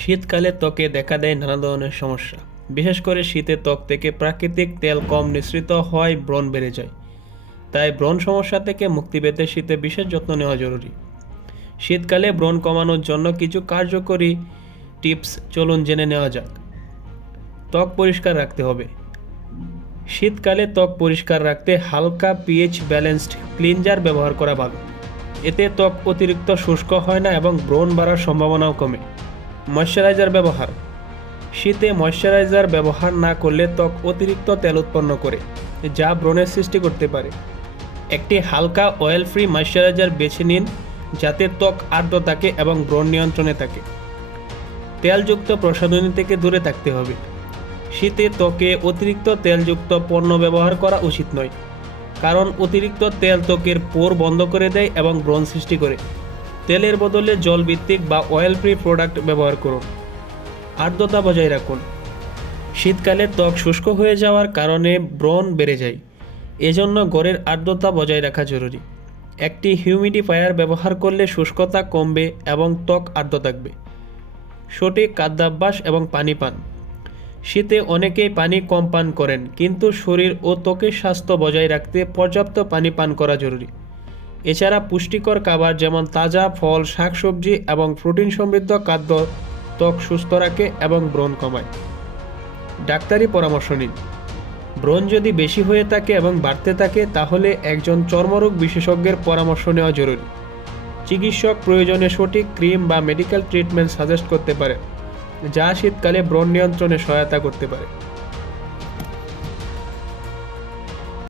শীতকালে ত্বকে দেখা দেয় নানা ধরনের সমস্যা। বিশেষ করে শীতে ত্বক থেকে প্রাকৃতিক তেল কম নিঃসৃত হওয়ায় ব্রণ বেড়ে যায়। তাই ব্রণ সমস্যা থেকে মুক্তি পেতে শীতে বিশেষ যত্ন নেওয়া জরুরি। শীতকালে ব্রণ কমানোর জন্য কিছু কার্যকরী টিপস চলুন জেনে নেওয়া যাক। ত্বক পরিষ্কার রাখতে হবে। শীতকালে ত্বক পরিষ্কার রাখতে হালকা পিএইচ ব্যালেন্সড ক্লিনজার ব্যবহার করা ভালো। এতে ত্বক অতিরিক্ত শুষ্ক হয় না এবং ব্রণ বাড়ার সম্ভাবনাও কমে। ময়শ্চারাইজার ব্যবহার। শীতে ময়শ্চারাইজার ব্যবহার না করলে ত্বক অতিরিক্ত তেল উৎপন্ন করে, যা ব্রণের সৃষ্টি করতে পারে। একটি হালকা অয়েল ফ্রি ময়শ্চারাইজার বেছে নিন, যাতে ত্বক আর্দ্র থাকে এবং ব্রণ নিয়ন্ত্রণে থাকে। তেলযুক্ত প্রসাধনী থেকে দূরে থাকতে হবে। শীতে ত্বকে অতিরিক্ত তেলযুক্ত পণ্য ব্যবহার করা উচিত নয়, কারণ অতিরিক্ত তেল ত্বকের পোর বন্ধ করে দেয় এবং ব্রণ সৃষ্টি করে। তেলের বদলে জলভিত্তিক বা অয়েল ফ্রি প্রোডাক্ট ব্যবহার করুন। আর্দ্রতা বজায় রাখুন। শীতকালে ত্বক শুষ্ক হয়ে যাওয়ার কারণে ব্রণ বেড়ে যায়, এজন্য ঘরের আর্দ্রতা বজায় রাখা জরুরি। একটি হিউমিডিফায়ার ব্যবহার করলে শুষ্কতা কমবে এবং ত্বক আর্দ্র থাকবে। সঠিক খাদ্যাভ্যাস এবং পানি পান। শীতে অনেকেই পানি কম পান করেন, কিন্তু শরীর ও ত্বকের স্বাস্থ্য বজায় রাখতে পর্যাপ্ত পানি পান করা জরুরি। এছাড়া পুষ্টিকর খাবার যেমন তাজা ফল, শাকসবজি এবং প্রোটিন সমৃদ্ধ খাদ্য ত্বক সুস্থ রাখে এবং ব্রণ কমায়। ডাক্তারি পরামর্শ নিন। ব্রণ যদি বেশি হয়ে থাকে এবং বাড়তে থাকে, তাহলে একজন চর্মরোগ বিশেষজ্ঞের পরামর্শ নেওয়া জরুরি। চিকিৎসক প্রয়োজনে সঠিক ক্রিম বা মেডিকেল ট্রিটমেন্ট সাজেস্ট করতে পারে, যা শীতকালে ব্রণ নিয়ন্ত্রণে সহায়তা করতে পারে।